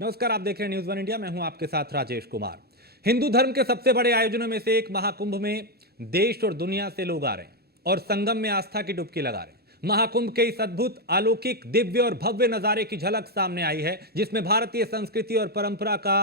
नमस्कार, आप देख रहे हैं न्यूज वन इंडिया। मैं हूं आपके साथ राजेश कुमार। हिंदू धर्म के सबसे बड़े आयोजनों में से एक महाकुंभ में देश और दुनिया से लोग आ रहे हैं और संगम में आस्था की डुबकी लगा रहे हैं। महाकुंभ के इस अद्भुत, अलौकिक, दिव्य और भव्य नजारे की झलक सामने आई है, जिसमें भारतीय संस्कृति और परंपरा का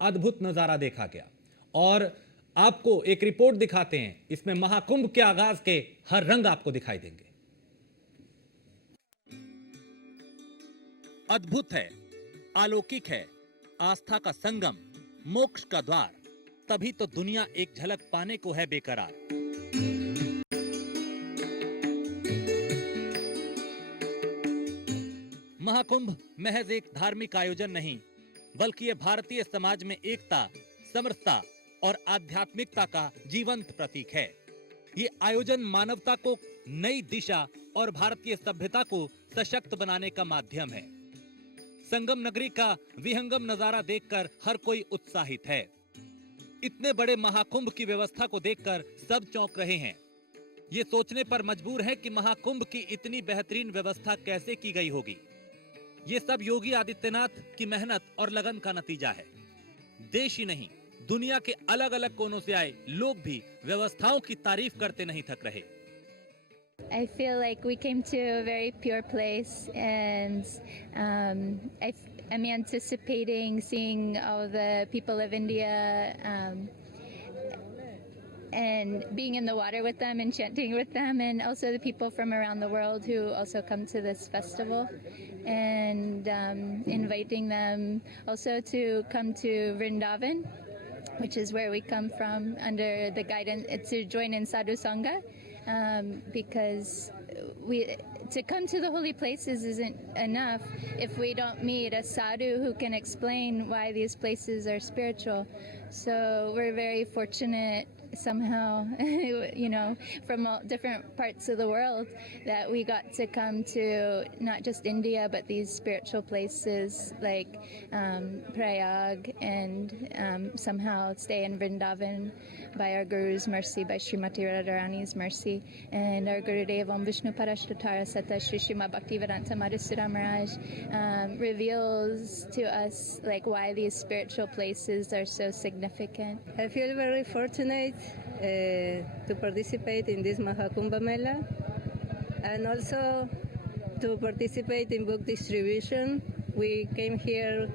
अद्भुत नजारा देखा गया। और आपको एक रिपोर्ट दिखाते हैं। इसमें महाकुंभ के आगाज के हर रंग आपको दिखाई देंगे। अद्भुत है, अलौकिक है, आस्था का संगम, मोक्ष का द्वार, तभी तो दुनिया एक झलक पाने को है बेकरार। महाकुंभ महज एक धार्मिक आयोजन नहीं, बल्कि यह भारतीय समाज में एकता, समरसता और आध्यात्मिकता का जीवंत प्रतीक है। ये आयोजन मानवता को नई दिशा और भारतीय सभ्यता को सशक्त बनाने का माध्यम है। संगम नगरी का विहंगम नजारा देखकर हर कोई उत्साहित है। इतने बड़े महाकुंभ की व्यवस्था को देखकर सब चौंक रहे हैं। ये सोचने पर मजबूर हैं कि महाकुंभ की इतनी बेहतरीन व्यवस्था कैसे की गई होगी। ये सब योगी आदित्यनाथ की मेहनत और लगन का नतीजा है। देश ही नहीं, दुनिया के अलग अलग कोनों से आए लोग भी व्यवस्थाओं की तारीफ करते नहीं थक रहे। I feel like we came to a very pure place, and I'm anticipating seeing all the people of India and being in the water with them and chanting with them, and also the people from around the world who also come to this festival, and inviting them also to come to Vrindavan, which is where we come from, under the guidance to join in Sadhu Sangha. Because to come to the holy places isn't enough if we don't meet a sadhu who can explain why these places are spiritual. So we're very fortunate somehow, from all different parts of the world, that we got to come to not just India, but these spiritual places like Prayag, and somehow stay in Vrindavan by our Guru's mercy, by Srimati Radharani's mercy, and our Gurudev Om Vishnu Parashtatara Sata Shri Srimad Bhaktivedanta Madhusudam Maharaj reveals to us like why these spiritual places are so significant. I feel very fortunate to participate in this Mahakumbha Mela, and also to participate in book distribution. We came here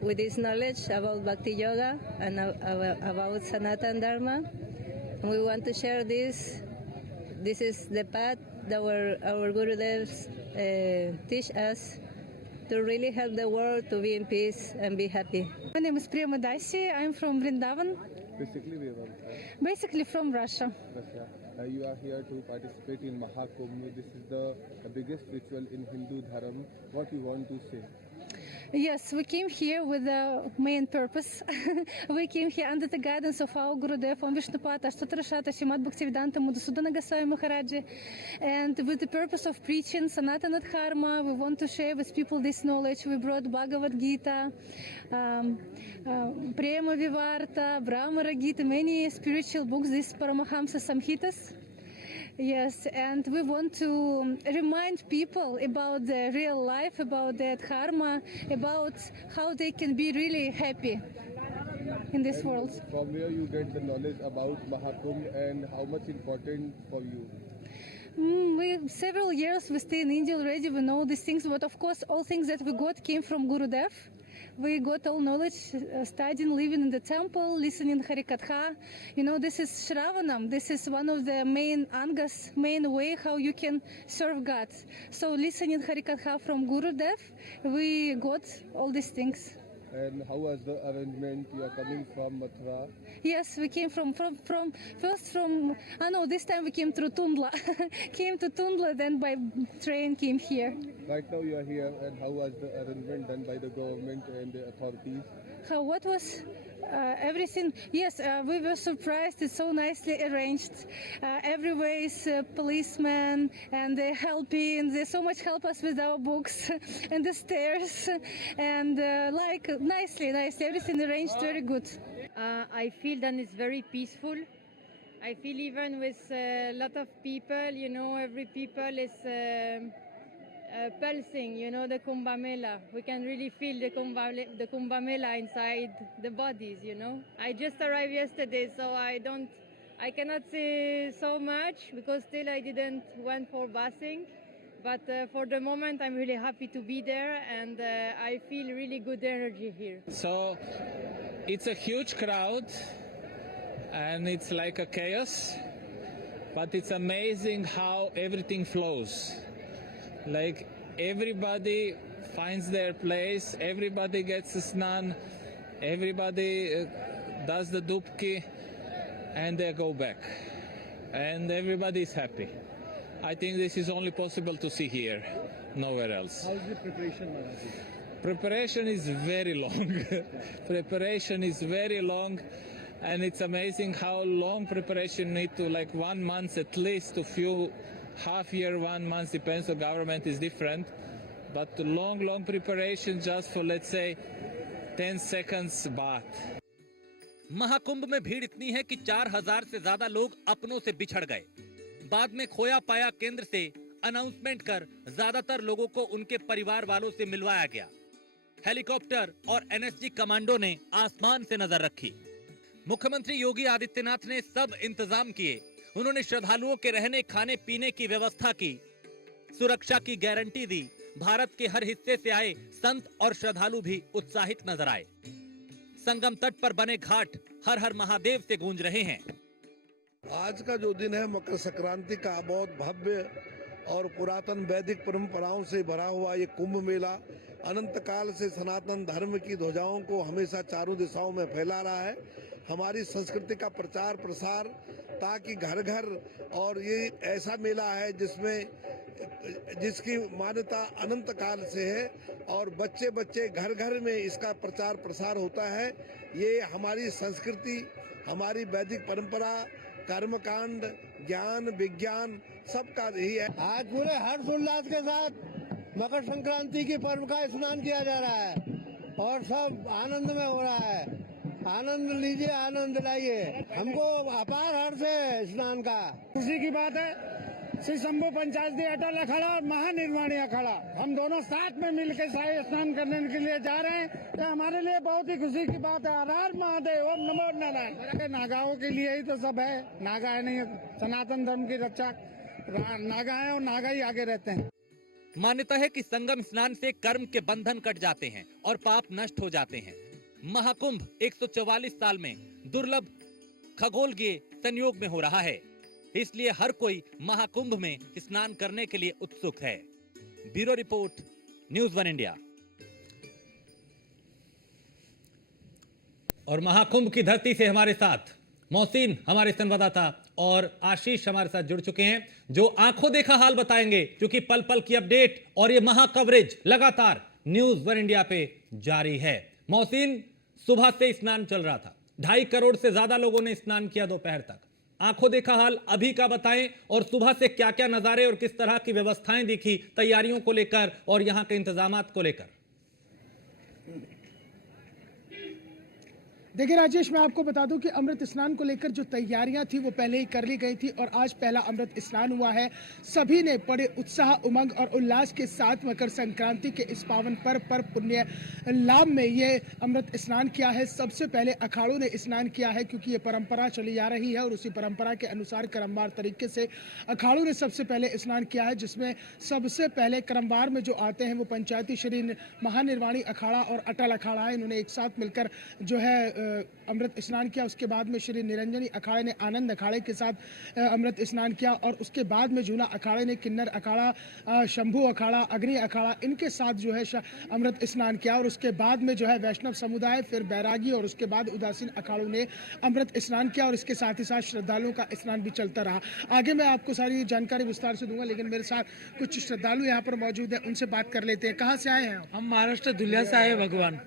with this knowledge about Bhakti Yoga and about Sanatana Dharma. And we want to share this. This is the path that our Gurudevs teach us to really help the world to be in peace and be happy. My name is Priya Madasi. I'm from Vrindavan. Basically, we are Basically from Russia. Russia. You are here to participate in Mahakumbh. This is the biggest ritual in Hindu Dharma. What you want to say? Yes, we came here with the main purpose. We came here under the guidance of our Gurudev Om Vishnupad Ashtatrashata Srimad Bhaktivedanta Madhusudana Goswami Maharaji, and with the purpose of preaching Sanatana Dharma. We want to share with people this knowledge. We brought Bhagavad Gita, Prema Vivarta, Brahmara Gita, many spiritual books, these Paramahamsa Samhitas. Yes, and we want to remind people about the real life, about their dharma, about how they can be really happy in this world. From where you get the knowledge about Mahakumbh and how much important for you? Several years we stay in India already, we know these things, but of course all things that we got came from Gurudev. We got all knowledge, studying, living in the temple, listening Harikatha. This is Shravanam. This is one of the main angas, main way how you can serve God. So listening Harikatha from Gurudev, we got all these things. And how was the arrangement? You are coming from Mathura. Yes, we came from this time we came through Tundla. Came to Tundla, then by train came here. Right now you are here, and how was the arrangement done by the government and the authorities? What was everything? Yes, we were surprised. It's so nicely arranged. Everywhere is policemen, and they're helping. They so much help us with our books and the stairs, and nicely, everything arranged very good. I feel that it's very peaceful. I feel even with a lot of people, every people is pulsing, you know, the Kumbh Mela. We can really feel the Kumbh Mela inside the bodies, you know. I just arrived yesterday, so I cannot say so much because still I didn't went for bathing. But for the moment, I'm really happy to be there, and I feel really good energy here. So it's a huge crowd and it's like a chaos, but it's amazing how everything flows. Like everybody finds their place, everybody gets a snan, everybody does the dubki, and they go back. And everybody is happy. I think this is only possible to see here, nowhere else. How is the preparation, Maharaji? Preparation is very long. Preparation is very long, and it's amazing how long preparation need to, like 1 month at least, to few half year, 1 month, depends, the government is different. But long preparation just for, let's say, 10 seconds bath. Mahakumbh में भीड़ इतनी है कि 4000 से ज्यादा लोग अपनों से बिछड़ गए। बाद में खोया पाया केंद्र से अनाउंसमेंट कर ज्यादातर लोगों को उनके परिवार वालों से मिलवाया गया। हेलीकॉप्टर और एनएसजी कमांडो ने आसमान से नजर रखी। मुख्यमंत्री योगी आदित्यनाथ ने सब इंतजाम किए। उन्होंने श्रद्धालुओं के रहने खाने पीने की व्यवस्था की, सुरक्षा की गारंटी दी। भारत के हर हिस्से से आए संत और श्रद्धालु भी उत्साहित नजर आए। संगम तट पर बने घाट हर हर महादेव से गूंज रहे हैं। आज का जो दिन है मकर संक्रांति का, बहुत भव्य और पुरातन वैदिक परंपराओं से भरा हुआ ये कुंभ मेला अनंत काल से सनातन धर्म की ध्वजाओं को हमेशा चारों दिशाओं में फैला रहा है। हमारी संस्कृति का प्रचार प्रसार, ताकि घर घर, और ये ऐसा मेला है जिसकी मान्यता अनंत काल से है और बच्चे बच्चे घर घर में इसका प्रचार प्रसार होता है। ये हमारी संस्कृति, हमारी वैदिक परंपरा, कर्मकांड, ज्ञान विज्ञान सबका यही है। आज पूरे हर्ष उल्लास के साथ मकर संक्रांति के पर्व का स्नान किया जा रहा है और सब आनंद में हो रहा है। आनंद लीजिए, आनंद लाइए। हमको अपार हर्ष है स्नान का। खुशी की बात है, श्री शंभू पंचायती अटल अखाड़ा और महानिर्वाणी अखाड़ा, हम दोनों साथ में मिलकर शाही स्नान करने के लिए जा रहे हैं। ये हमारे लिए बहुत ही खुशी की बात है। हर हर महादेव, ओम नमो नारायण। नागाओं के लिए ही तो सब है, नागा है नहीं, सनातन धर्म की रक्षा नागा है और नागा ही आगे रहते हैं। मान्यता है कि संगम स्नान से कर्म के बंधन कट जाते हैं और पाप नष्ट हो जाते हैं। महाकुंभ 144 साल में दुर्लभ खगोलकीय संयोग में हो रहा है, इसलिए हर कोई महाकुंभ में स्नान करने के लिए उत्सुक है। Bureau report, news 1 India. और महाकुंभ की धरती से हमारे साथ मोहसिन हमारे संवाददाता और आशीष हमारे साथ जुड़ चुके हैं, जो आंखों देखा हाल बताएंगे, क्योंकि पल पल की अपडेट और ये महा कवरेज लगातार न्यूज़ 1 इंडिया पे जारी है। मोहसिन, सुबह से स्नान चल रहा था, 2.5 करोड़ से ज्यादा लोगों ने स्नान किया दोपहर तक। आंखों देखा हाल अभी का बताएं, और सुबह से क्या क्या नजारे और किस तरह की व्यवस्थाएं दिखी तैयारियों को लेकर और यहां के इंतजामात को लेकर। देखिए राजेश, मैं आपको बता दूं कि अमृत स्नान को लेकर जो तैयारियां थी वो पहले ही कर ली गई थी और आज पहला अमृत स्नान हुआ है। सभी ने बड़े उत्साह, उमंग और उल्लास के साथ मकर संक्रांति के इस पावन पर्व पर पुण्य लाभ में ये अमृत स्नान किया है। सबसे पहले अखाड़ों ने स्नान किया है, क्योंकि ये परंपरा चली आ रही है और उसी परंपरा के अनुसार क्रमवार तरीके से अखाड़ों ने सबसे पहले स्नान किया है, जिसमें सबसे पहले क्रमवार में जो आते हैं वो पंचायती श्री महानिर्वाणी अखाड़ा और अटल अखाड़ा है। इन्होंने एक साथ मिलकर जो है अमृत स्नान किया। उसके बाद में श्री निरंजनी अखाड़े ने आनंद अखाड़े के साथ अमृत स्नान किया और उसके बाद में जूना अखाड़े ने किन्नर अखाड़ा, शंभू अखाड़ा, अग्नि अखाड़ा, इनके साथ जो है अमृत स्नान किया। और उसके बाद में जो है वैष्णव समुदाय, फिर बैरागी और उसके बाद उदासीन अखाड़ों ने अमृत स्नान किया और इसके साथ ही साथ श्रद्धालुओं का स्नान भी चलता रहा। आगे मैं आपको सारी जानकारी विस्तार से दूंगा, लेकिन मेरे साथ कुछ श्रद्धालु यहाँ पर मौजूद है, उनसे बात कर लेते हैं। कहाँ से आए हैं? हम महाराष्ट्र धुलिया से आए भगवान।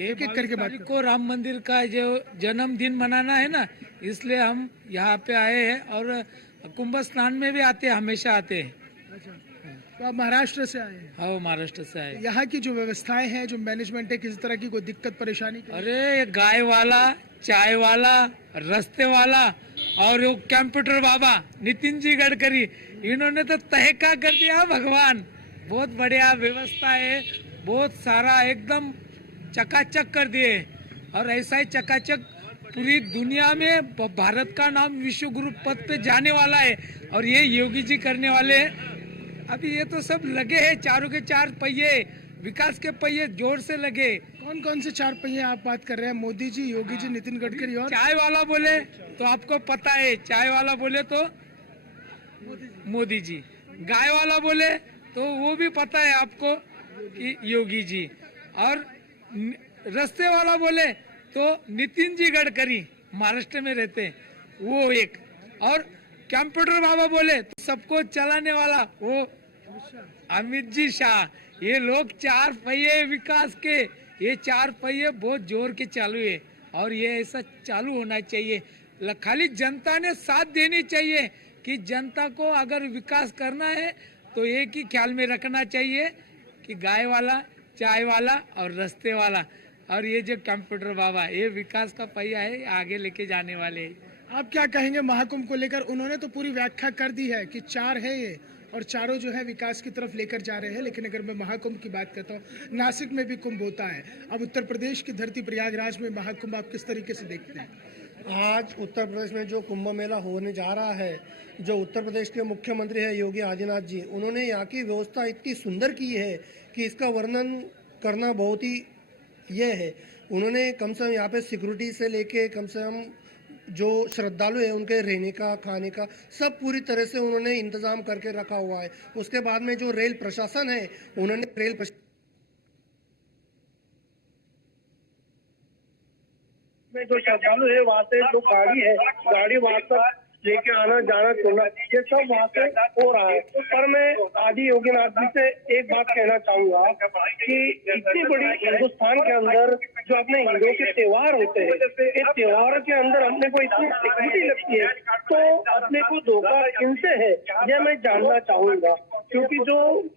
एक एक करके बात को राम मंदिर का जो जन्मदिन मनाना है ना, इसलिए हम यहाँ पे आए हैं और कुंभ स्नान में भी आते हैं, हमेशा आते हैं। तो आप महाराष्ट्र से आए हैं? हाँ, महाराष्ट्र से आए। यहाँ की जो व्यवस्थाएं हैं, जो मैनेजमेंट है, किसी तरह की कोई दिक्कत परेशानी? अरे गाय वाला, चाय वाला, रास्ते वाला और वो कंप्यूटर बाबा नितिन जी गडकरी, इन्होंने तो तहका कर दिया भगवान। बहुत बढ़िया व्यवस्था है, बहुत सारा एकदम चकाचक कर दिए और ऐसा ही चकाचक पूरी दुनिया में भारत का नाम विश्व गुरु पद पे जाने वाला है और ये योगी जी करने वाले हैं। अभी ये तो सब लगे हैं, चारों के चार पहिए, विकास के पहिए जोर से लगे। कौन कौन से चार पहिए आप बात कर रहे हैं? मोदी जी, योगी जी, नितिन गडकरी और चाय वाला बोले तो आपको पता है, चाय वाला बोले तो मोदी जी, गाय वाला बोले तो वो भी पता है आपको कि योगी जी, और रास्ते वाला बोले तो नितिन जी गडकरी महाराष्ट्र में रहते हैं वो एक, और कंप्यूटर बाबा बोले तो सबको चलाने वाला वो अमित जी शाह। ये लोग चार पहिए विकास के, ये चार पहिए बहुत जोर के चालू है और ये ऐसा चालू होना चाहिए। खाली जनता ने साथ देनी चाहिए कि जनता को अगर विकास करना है तो एक ही ख्याल में रखना चाहिए कि गाय वाला, चाय वाला और रास्ते वाला, और ये जो कंप्यूटर बाबा, ये विकास का पहिया है, आगे लेके जाने वाले हैं। आप क्या कहेंगे महाकुंभ को लेकर? उन्होंने तो पूरी व्याख्या कर दी है कि चार है ये और चारों जो है विकास की तरफ लेकर जा रहे हैं, लेकिन अगर मैं महाकुंभ की बात करता हूँ, नासिक में भी कुंभ होता है। अब उत्तर प्रदेश की धरती प्रयागराज में महाकुंभ आप किस तरीके से देखते हैं? आज उत्तर प्रदेश में जो कुंभ मेला होने जा रहा है, जो उत्तर प्रदेश के मुख्यमंत्री है योगी आदित्यनाथ जी, उन्होंने यहाँ की व्यवस्था इतनी सुंदर की है कि इसका वर्णन करना बहुत ही ये है। उन्होंने कम से कम यहाँ पे सिक्योरिटी से लेके कम से कम जो श्रद्धालु है उनके रहने का, खाने का सब पूरी तरह से उन्होंने इंतजाम करके रखा हुआ है। उसके बाद में जो रेल प्रशासन है, उन्होंने रेल में जो श्रद्धालु है वहाँ से जो गाड़ी है, गाड़ी वहाँ तक लेके आना जाना छोड़ना, ये सब वहाँ से हो रहा है। पर मैं आदि योगीनाथ जी से एक बात कहना चाहूंगा कि इतनी बड़ी हिंदुस्तान के अंदर जो अपने हिंदुओं के त्योहार होते हैं, इस त्योहार के अंदर अपने को इतनी सिक्योरिटी लगती है, तो अपने को धोखा किनसे है यह मैं जानना चाहूंगा। क्योंकि जो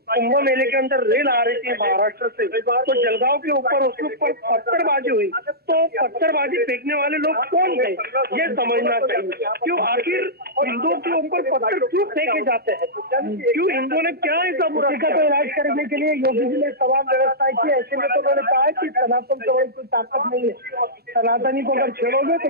कुंभ मेले के अंदर रेल आ रही थी महाराष्ट्र से, तो जलगांव के ऊपर उसके ऊपर पत्थरबाजी हुई, तो पत्थरबाजी फेंकने वाले लोग कौन थे ये समझना चाहिए। क्यों आखिर हिंदुओं के ऊपर पत्थर क्यों फेंके जाते हैं? क्यों हिंदुओं ने क्या ऐसा बुरा किया? तो इलाज करने के लिए योगी जी ने तमाम व्यवस्था की। ऐसे में तो उन्होंने कहा है कि सनातन समाज की ताकत नहीं है, सनातनी को अगर छेड़ोगे तो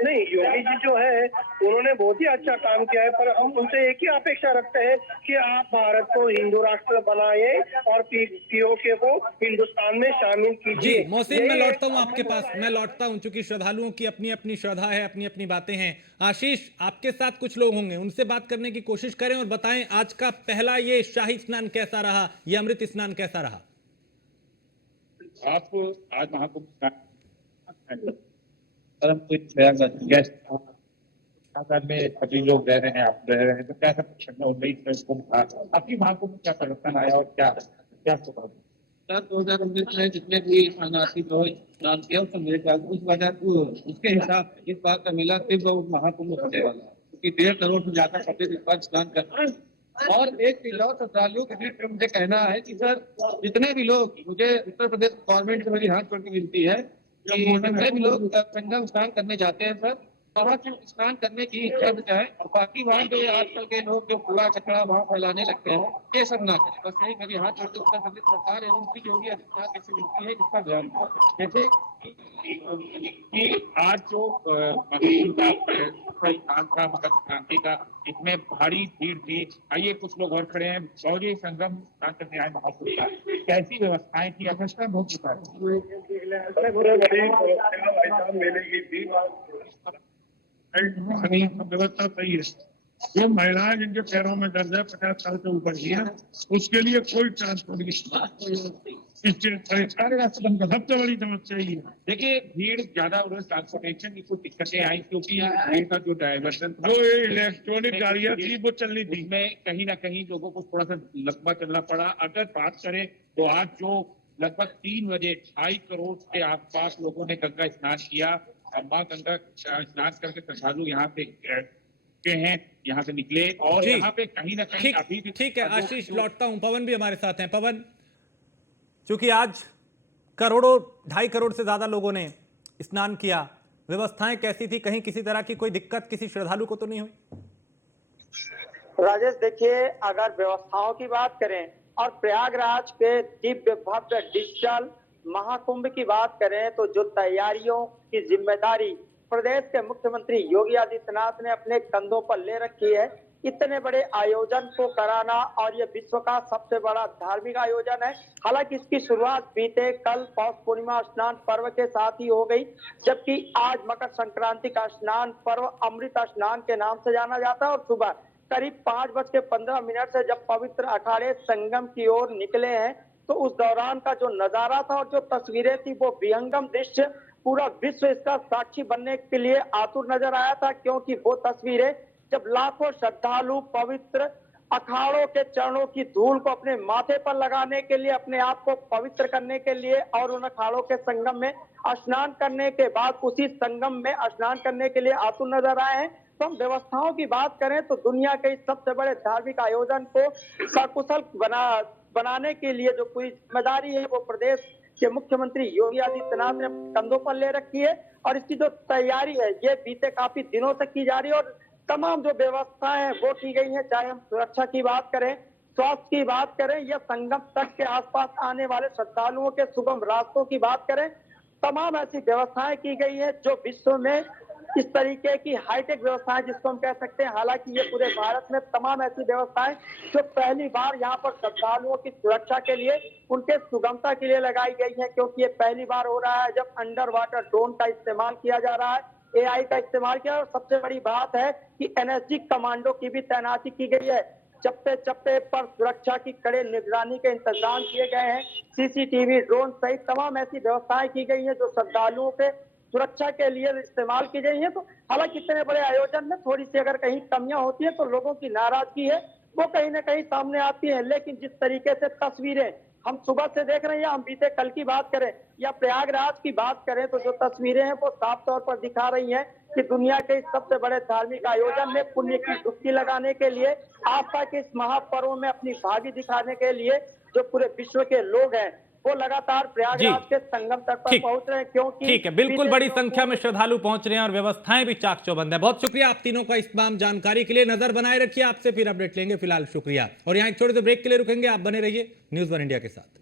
नहीं। योगी जी जो है उन्होंने बहुत ही अच्छा काम किया है, पर हम उनसे एक ही अपेक्षा रखते हैं कि आप भारत को हिंदू राष्ट्र बनाए और पीओके को हिंदुस्तान में शामिल कीजिए। जी मोहसिन, मैं लौटता हूँ आपके पास, मैं लौटता हूँ, चूंकि श्रद्धालुओं की अपनी अपनी श्रद्धा है, अपनी अपनी बातें हैं। आशीष, आपके साथ कुछ लोग होंगे, उनसे बात करने की कोशिश करें और बताएं आज का पहला ये शाही स्नान कैसा रहा, ये अमृत स्नान कैसा रहा? आप आज महाकुंभ में सभी लोग रह रहे हैं, आप रह रहे हैं, तो क्या आपकी महाकुंभ क्या परिवर्तन आया और क्या क्या सर 2019 में जितने भी शरणार्थी लोग स्नान किया उससे मेरे ख्याल उस वजह को उसके हिसाब से इस बार का मेला सिर्फ महाकुंभ होने वाला है, क्योंकि 1.5 करोड़ से ज्यादा पब्लिक इस बार स्नान कर रहे हैं। और एक और श्रद्धालुओं के बीच मुझे कहना है कि सर जितने भी लोग, मुझे उत्तर प्रदेश गवर्नमेंट से मेरी हाथ जोड़ के विनती है कि जितने भी लोग संगम स्नान करने जाते हैं सर, वहाँ से स्नान करने की इच्छा है, और बाकी वहाँ जो आजकल के लोग जो कूड़ा कचरा वहाँ फैलाने लगते हैं, ये सब ना करें। बस यही मेरी हाथ जोड़ के उत्तर प्रदेश सरकार एवं उनकी योगी आदित्यनाथ कैसे मिलती है इसका ध्यान। जैसे कि आज जो मकर संक्रांति का इसमें भारी भीड़ थी, आइए कुछ लोग और खड़े हैं, गौरी संगम स्नान करने आए महाकुंभ का, कैसी व्यवस्थाएं थी? व्यवस्था बहुत चुका व्यवस्था सही है। जो महिलाएं जिनके पैरों में दर्द है 50 साल से ऊपर की है, उसके लिए कोई ट्रांसपोर्ट सबसे बड़ी समस्या ही है। देखिए भीड़ ज्यादा हो रही, ट्रांसपोर्टेशन की कुछ दिक्कतें आई, क्योंकि भीड़ का जो डायवर्सन जो इलेक्ट्रॉनिक गाड़ियां थी वो चलनी थी, में कहीं ना कहीं लोगों को थोड़ा सा लंबा चलना पड़ा। अगर बात करें तो आज जो लगभग 3 बजे 2.5 करोड़ के आसपास लोगों ने गंगा स्नान किया। माँ गंगा स्नान करके श्रद्धालु यहाँ पे के हैं, यहाँ से निकले, और यहाँ पे कहीं ना कहीं अभी भी ठीक है आशीष, लौटता हूँ। पवन भी हमारे साथ हैं। पवन, चूंकि आज करोड़ों 2.5 करोड़ से ज्यादा लोगों ने स्नान किया, व्यवस्थाएं कैसी थी? कहीं किसी तरह की कोई दिक्कत किसी श्रद्धालु को तो नहीं हुई? राजेश देखिए, अगर व्यवस्थाओं की बात करें और प्रयागराज के दिव्य भव्य डिजिटल महाकुंभ की बात करें तो जो तैयारियों की जिम्मेदारी प्रदेश के मुख्यमंत्री योगी आदित्यनाथ ने अपने कंधों पर ले रखी है। इतने बड़े आयोजन को कराना, और ये विश्व का सबसे बड़ा धार्मिक आयोजन है। हालांकि इसकी शुरुआत बीते कल पौष पूर्णिमा स्नान पर्व के साथ ही हो गई, जबकि आज मकर संक्रांति का स्नान पर्व अमृत स्नान के नाम से जाना जाता है। और सुबह करीब 5:15 से जब पवित्र अखाड़े संगम की ओर निकले हैं तो उस दौरान का जो नजारा था और जो तस्वीरें थी वो विहंगम दृश्य, पूरा विश्व इसका साक्षी बनने के लिए आतुर नजर आया था, क्योंकि वो तस्वीरें जब लाखों श्रद्धालु पवित्र अखाड़ों के चरणों की धूल को अपने माथे पर लगाने के लिए, अपने आप को पवित्र करने के लिए और उन अखाड़ों के संगम में स्नान करने के बाद उसी संगम में स्नान करने के लिए आतुर नजर आए हैं। तो हम व्यवस्थाओं की बात करें तो दुनिया के इस सबसे बड़े धार्मिक आयोजन को सकुशल बनाने के लिए जो पूरी जिम्मेदारी है वो प्रदेश के मुख्यमंत्री योगी आदित्यनाथ ने कंधों पर ले रखी है। और इसकी जो तैयारी है ये बीते काफी दिनों से की जा रही है और तमाम जो व्यवस्थाएं हैं वो की गई है। चाहे हम सुरक्षा की बात करें, स्वास्थ्य की बात करें या संगम तट के आसपास आने वाले श्रद्धालुओं के सुगम रास्तों की बात करें, तमाम ऐसी व्यवस्थाएं की गई है जो विश्व में इस तरीके की हाईटेक व्यवस्थाएं जिसको हम कह सकते हैं। हालांकि ये पूरे भारत में तमाम ऐसी व्यवस्थाएं जो पहली बार यहाँ पर श्रद्धालुओं की सुरक्षा के लिए, उनके सुगमता के लिए लगाई गई है, क्योंकि ये पहली बार हो रहा है जब अंडर वाटर ड्रोन का इस्तेमाल किया जा रहा है, AI का इस्तेमाल किया। और सबसे बड़ी बात है कि NSG कमांडो की भी तैनाती की गई है। चप्पे चप्पे पर सुरक्षा की कड़े निगरानी के इंतजाम किए गए हैं। CCTV, ड्रोन सहित तमाम ऐसी व्यवस्थाएं की गई हैं जो श्रद्धालुओं के सुरक्षा के लिए इस्तेमाल की गई है। तो हालांकि इतने बड़े आयोजन में थोड़ी सी अगर कहीं कमियां होती है तो लोगों की नाराजगी है वो कहीं ना कहीं सामने आती है। लेकिन जिस तरीके से तस्वीरें हम सुबह से देख रहे हैं, या हम बीते कल की बात करें या प्रयागराज की बात करें, तो जो तस्वीरें हैं वो साफ तौर पर दिखा रही हैं कि दुनिया के इस सबसे बड़े धार्मिक आयोजन में पुण्य की डुबकी लगाने के लिए, आस्था के इस महापर्व में अपनी भागी दिखाने के लिए जो पूरे विश्व के लोग हैं वो लगातार प्रयागराज के संगम तट पर पहुंच रहे हैं। क्योंकि ठीक है, बिल्कुल बड़ी संख्या में श्रद्धालु पहुंच रहे हैं और व्यवस्थाएं भी चाक चौबंद है। बहुत शुक्रिया आप तीनों का इस तमाम जानकारी के लिए। नजर बनाए रखिए, आपसे फिर अपडेट लेंगे। फिलहाल शुक्रिया। और यहाँ एक छोटे से ब्रेक के लिए रुकेंगे, आप बने रहिए न्यूज़ 1 इंडिया के साथ।